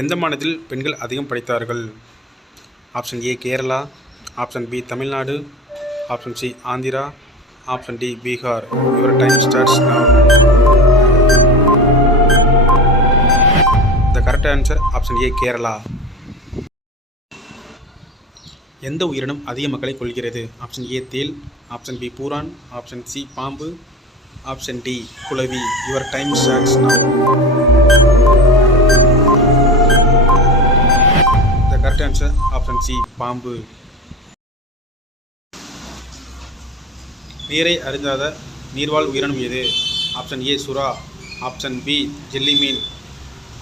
எந்த மாநிலத்தில் பெண்கள் அதிகம் படித்தார்கள்? Option A Kerala, option B Tamil Nadu, option C Andhra, option D Bihar. Your time starts now. The correct answer option A Kerala. எந்த உயிரினம் அதிக மக்களை கொல்கிறது? ஆப்ஷன் ஏ தேல், ஆப்ஷன் பி பூரான், ஆப்ஷன் சி பாம்பு, ஆப்ஷன் டி குளவி. Your time starts now. The correct answer option C பாம்பு. நீரை அருந்தாத நீர்வாழ் உயிரினம் எது? ஆப்ஷன் ஏ சுறா, ஆப்ஷன் பி ஜெல்லி மீன்,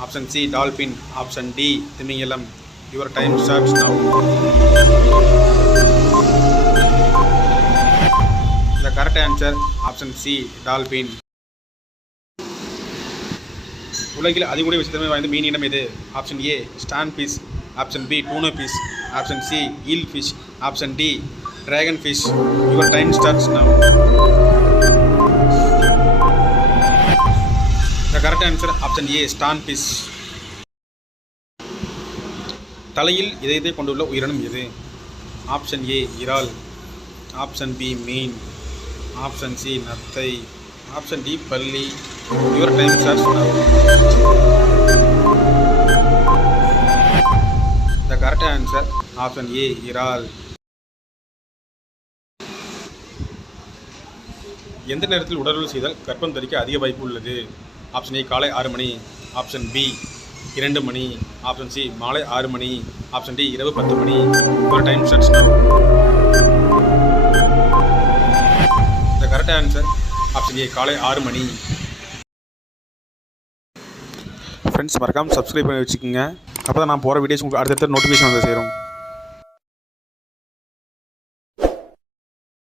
option C dolphin, option D திமிங்கலம். Your time starts now. The correct answer option C dolphin. உலகில் அதிகூடிய விஷத்தன்மை வாய்ந்த மீன் இனம் எது? Option A stone fish, option B tuna fish, option C eel fish, option D dragon fish. Your time starts now. The correct answer option A stone fish. தலையில் இதயத்தை கொண்டுள்ள உயிரினம் எது? ஆப்ஷன் ஏ இறால், ஆப்ஷன் பி மீன், option C நத்தை, option D பல்லி. Your time starts now. The correct answer option A இறால். எந்த நேரத்தில் உடலுறவு செய்தால் கர்ப்பம் தரிக்க அதிக வாய்ப்பு உள்ளது? ஆப்ஷன் ஏ காலை 6 மணி, ஆப்ஷன் பி 2 மணி, ஆப்ஷன் சி மாலை 6 மணி, ஆப்ஷன் டி இரவு 10 மணி. Your time starts now. The correct answer option A காலை 6 மணி. ஃப்ரெண்ட்ஸ் மறக்காமல் சப்ஸ்கிரைப் பண்ணி வச்சுக்கோங்க. அப்போ தான் நான் போகிற வீடியோஸ் உங்களுக்கு அடுத்தடுத்த நோட்டிஃபிகேஷன் வந்து சேரும்.